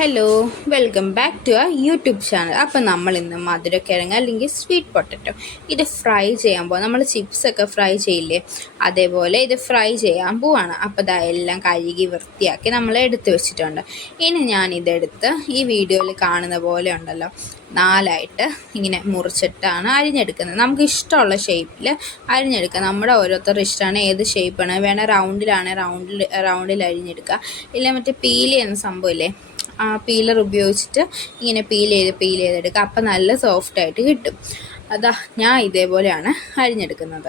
Hello, welcome back to our YouTube channel. അപ്പോൾ നമ്മൾ ഇന്ന് മധുരക്കിഴങ്ങ് അല്ലെങ്കിൽ സ്വീറ്റ് പൊട്ടറ്റോ ഇത് ഫ്രൈ ചെയ്യാൻ പോവാം. നമ്മൾ ചിപ്സൊക്കെ ഫ്രൈ ചെയ്യില്ലേ, അതേപോലെ ഇത് ഫ്രൈ ചെയ്യാൻ പോവാണ്. അപ്പോൾ ഇതാ എല്ലാം കഴുകി വൃത്തിയാക്കി നമ്മൾ എടുത്ത് വെച്ചിട്ടുണ്ട്. ഇനി ഞാനിതെടുത്ത് ഈ വീഡിയോയിൽ കാണുന്ന പോലെ ഉണ്ടല്ലോ, നാലായിട്ട് ഇങ്ങനെ മുറിച്ചിട്ടാണ് അരിഞ്ഞെടുക്കുന്നത്. നമുക്ക് ഇഷ്ടമുള്ള ഷേപ്പിൽ അരിഞ്ഞെടുക്കുക. നമ്മുടെ ഓരോരുത്തരുടെ ഇഷ്ടമാണ് ഏത് ഷേപ്പാണ് വേണേൽ റൗണ്ടിലാണ് റൗണ്ടിൽ അരിഞ്ഞെടുക്കുക. ഇല്ല മറ്റേ പീൽ ചെയ്യുന്ന സംഭവമില്ലേ, ആ പീലർ ഉപയോഗിച്ചിട്ട് ഇങ്ങനെ പീൽ ചെയ്തെടുക്കുക. അപ്പം നല്ല സോഫ്റ്റായിട്ട് കിട്ടും. അതാ ഞാൻ ഇതേപോലെയാണ് അരിഞ്ഞെടുക്കുന്നത്.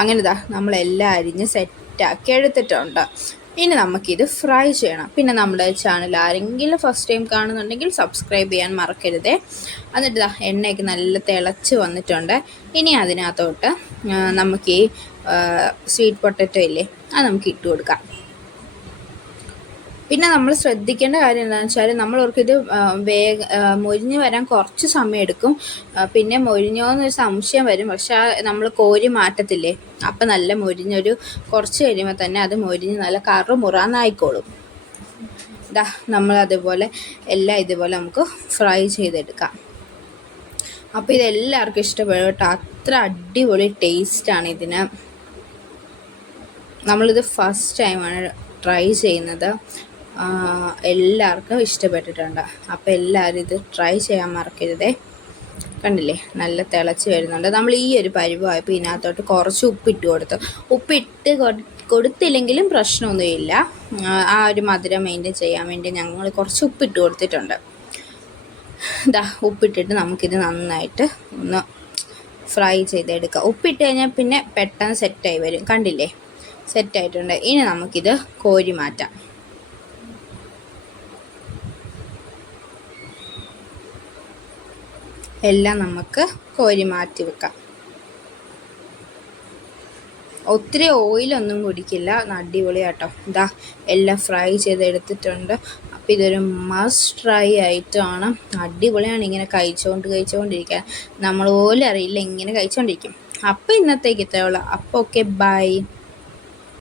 അങ്ങനെതാ നമ്മളെല്ലാം അരിഞ്ഞ് സെറ്റാക്കി എടുത്തിട്ടുണ്ട്. ഇനി നമുക്കിത് ഫ്രൈ ചെയ്യണം. പിന്നെ നമ്മുടെ ചാനൽ ആരെങ്കിലും ഫസ്റ്റ് ടൈം കാണുന്നുണ്ടെങ്കിൽ സബ്സ്ക്രൈബ് ചെയ്യാൻ മറക്കരുതേ. എന്നിട്ട് എണ്ണയൊക്കെ നല്ല തിളച്ച് വന്നിട്ടുണ്ട്. ഇനി അതിനകത്തോട്ട് നമുക്ക് ഈ സ്വീറ്റ് പൊട്ടറ്റോ ഇല്ലേ, അത് നമുക്ക് ഇട്ട് കൊടുക്കാം. പിന്നെ നമ്മൾ ശ്രദ്ധിക്കേണ്ട കാര്യം എന്താണെന്ന് വെച്ചാൽ, നമ്മളവർക്കിത് മൊരിഞ്ഞ് വരാൻ കുറച്ച് സമയം എടുക്കും. പിന്നെ മൊരിഞ്ഞോ എന്നൊരു സംശയം വരും. പക്ഷെ നമ്മൾ കോരി മാറ്റത്തില്ലേ, അപ്പം നല്ല മൊരിഞ്ഞൊരു കുറച്ച് കഴിയുമ്പോൾ തന്നെ അത് മൊരിഞ്ഞ് നല്ല കറുമുറാന്നായിക്കോളും. ഇതാ നമ്മൾ അതുപോലെ എല്ലാം ഇതുപോലെ നമുക്ക് ഫ്രൈ ചെയ്തെടുക്കാം. അപ്പോൾ ഇതെല്ലാവർക്കും ഇഷ്ടപ്പെടും കേട്ടോ. അത്ര അടിപൊളി ടേസ്റ്റാണ് ഇതിന്. നമ്മളിത് ഫസ്റ്റ് ടൈമാണ് ട്രൈ ചെയ്യുന്നത്. എല്ലാവർക്കും ഇഷ്ടപ്പെട്ടിട്ടുണ്ട്. അപ്പോൾ എല്ലാവരും ഇത് ട്രൈ ചെയ്യാൻ മറക്കരുതേ. കണ്ടില്ലേ, നല്ല തിളച്ച് വരുന്നുണ്ട്. നമ്മൾ ഈ ഒരു പരുവമായപ്പോൾ ഇതിനകത്തോട്ട് കുറച്ച് ഉപ്പിട്ട് കൊടുത്തു. ഉപ്പിട്ട് കൊടുത്തില്ലെങ്കിലും പ്രശ്നമൊന്നുമില്ല. ആ ഒരു മധുരം മെയിൻറ്റെയിൻ ചെയ്യാൻ വേണ്ടി ഞങ്ങൾ കുറച്ച് ഉപ്പിട്ട് കൊടുത്തിട്ടുണ്ട്. ഇതാ ഉപ്പിട്ടിട്ട് നമുക്കിത് നന്നായിട്ട് ഒന്ന് ഫ്രൈ ചെയ്തെടുക്കാം. ഉപ്പിട്ട് കഴിഞ്ഞാൽ പിന്നെ പെട്ടെന്ന് സെറ്റായി വരും. കണ്ടില്ലേ, സെറ്റായിട്ടുണ്ട്. ഇനി നമുക്കിത് കോരി മാറ്റാം. എല്ലാം നമുക്ക് കോരി മാറ്റി വെക്കാം. ഒത്തിരി ഓയിലൊന്നും കുടിക്കില്ല, അടിപൊളിയാട്ടോ. ഇതാ എല്ലാം ഫ്രൈ ചെയ്തെടുത്തിട്ടുണ്ട്. അപ്പോൾ ഇതൊരു മസ്റ്റ് ട്രൈ ആയിട്ടാണ്. അടിപൊളിയാണ്. ഇങ്ങനെ കഴിച്ചുകൊണ്ടിരിക്കാൻ നമ്മൾ പോലും അറിയില്ല, ഇങ്ങനെ കഴിച്ചുകൊണ്ടിരിക്കും. അപ്പോൾ ഇന്നത്തേക്ക് ഇത്രയേ ഉള്ളൂ. അപ്പോൾ ഓക്കെ, ബൈ.